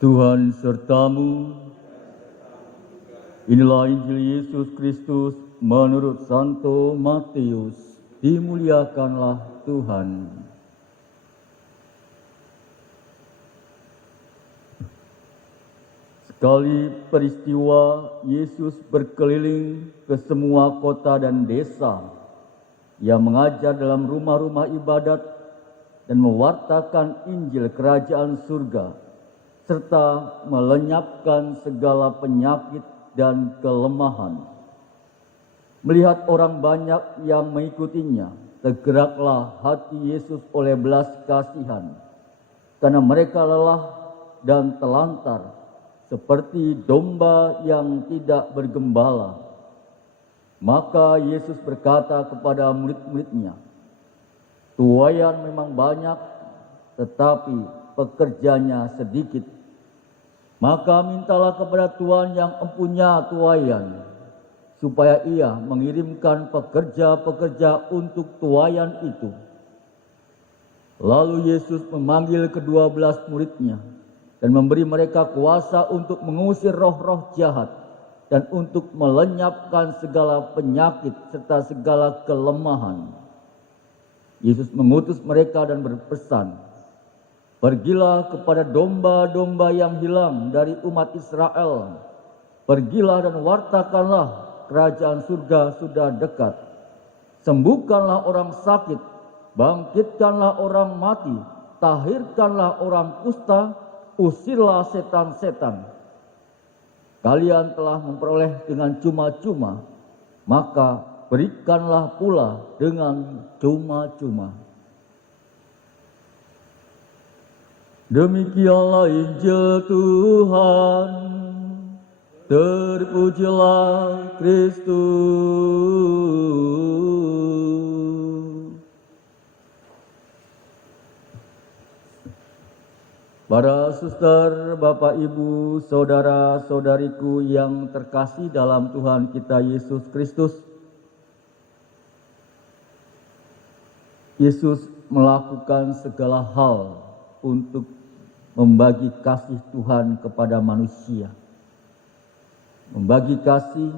Tuhan sertamu. Inilah Injil Yesus Kristus menurut Santo Matius. Dimuliakanlah Tuhan. Sekali peristiwa, Yesus berkeliling ke semua kota dan desa. Ia mengajar dalam rumah-rumah ibadat dan mewartakan Injil Kerajaan Surga, serta melenyapkan segala penyakit dan kelemahan. Melihat orang banyak yang mengikutinya, tergeraklah hati Yesus oleh belas kasihan, karena mereka lelah dan telantar, seperti domba yang tidak bergembala. Maka Yesus berkata kepada murid-muridnya, "Tuaian memang banyak, tetapi pekerjanya sedikit. Maka mintalah kepada Tuhan yang empunya tuaian, supaya ia mengirimkan pekerja-pekerja untuk tuaian itu." Lalu Yesus memanggil ke-12 muridnya dan memberi mereka kuasa untuk mengusir roh-roh jahat dan untuk melenyapkan segala penyakit serta segala kelemahan. Yesus mengutus mereka dan berpesan, "Pergilah kepada domba-domba yang hilang dari umat Israel. Pergilah dan wartakanlah kerajaan surga sudah dekat. Sembuhkanlah orang sakit, bangkitkanlah orang mati, tahirkanlah orang kusta, usirlah setan-setan. Kalian telah memperoleh dengan cuma-cuma, maka berikanlah pula dengan cuma-cuma." Demikianlah Injil Tuhan. Terpujilah Kristus. Para suster, Bapak, Ibu, saudara-saudariku yang terkasih dalam Tuhan kita Yesus Kristus, Yesus melakukan segala hal untuk membagi kasih Tuhan kepada manusia. Membagi kasih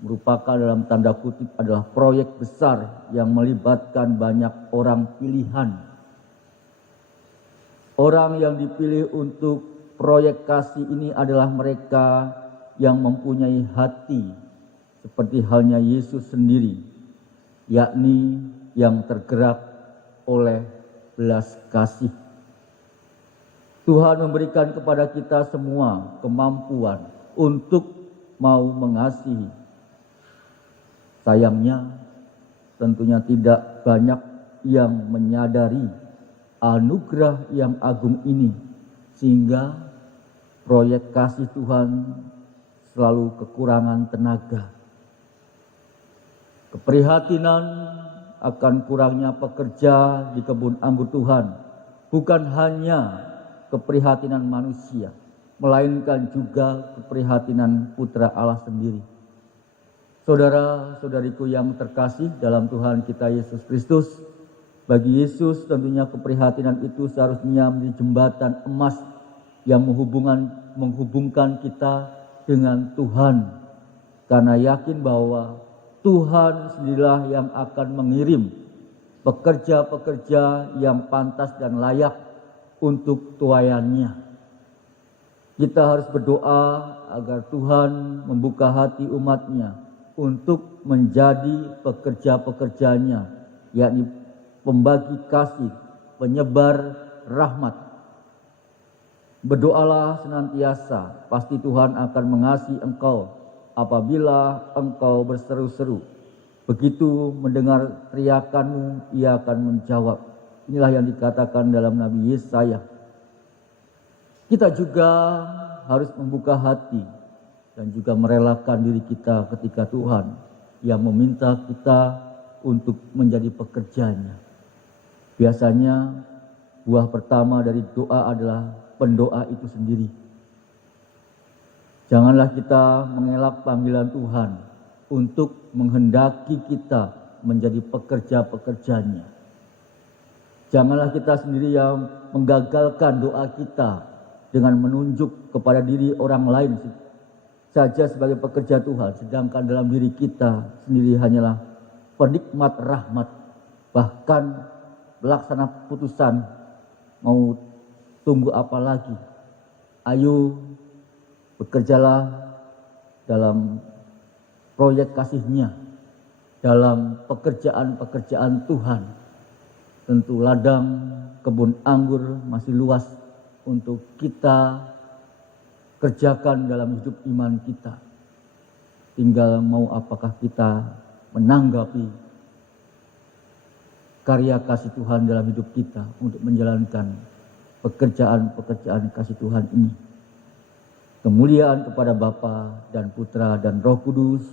merupakan dalam tanda kutip adalah proyek besar yang melibatkan banyak orang pilihan. Orang yang dipilih untuk proyek kasih ini adalah mereka yang mempunyai hati seperti halnya Yesus sendiri, yakni yang tergerak oleh belas kasih. Tuhan memberikan kepada kita semua kemampuan untuk mau mengasihi. Sayangnya tentunya tidak banyak yang menyadari anugerah yang agung ini, sehingga proyek kasih Tuhan selalu kekurangan tenaga. Keprihatinan akan kurangnya pekerja di kebun anggur Tuhan bukan hanya keprihatinan manusia, melainkan juga keprihatinan Putra Allah sendiri. Saudara-saudariku yang terkasih dalam Tuhan kita Yesus Kristus, bagi Yesus tentunya keprihatinan itu seharusnya menjadi jembatan emas yang menghubungkan kita dengan Tuhan, karena yakin bahwa Tuhan sendirilah yang akan mengirim pekerja-pekerja yang pantas dan layak untuk tuaiannya. Kita harus berdoa agar Tuhan membuka hati umatnya untuk menjadi pekerja-pekerjanya, yakni pembagi kasih, penyebar rahmat. Berdoalah senantiasa, pasti Tuhan akan mengasihi engkau apabila engkau berseru-seru. Begitu mendengar teriakanmu, ia akan menjawab. Inilah yang dikatakan dalam Nabi Yesaya. Kita juga harus membuka hati dan juga merelakan diri kita ketika Tuhan yang meminta kita untuk menjadi pekerjanya. Biasanya buah pertama dari doa adalah pendoa itu sendiri. Janganlah kita mengelak panggilan Tuhan untuk menghendaki kita menjadi pekerja-pekerjanya. Janganlah kita sendiri yang menggagalkan doa kita dengan menunjuk kepada diri orang lain saja sebagai pekerja Tuhan, sedangkan dalam diri kita sendiri hanyalah penikmat rahmat, bahkan pelaksana putusan. Mau tunggu apa lagi? Ayo bekerjalah dalam proyek kasih-Nya, dalam pekerjaan-pekerjaan Tuhan. Tentu ladang kebun anggur masih luas untuk kita kerjakan dalam hidup iman kita. Tinggal mau apakah kita menanggapi karya kasih Tuhan dalam hidup kita untuk menjalankan pekerjaan-pekerjaan kasih Tuhan ini. Kemuliaan kepada Bapa dan Putra dan Roh Kudus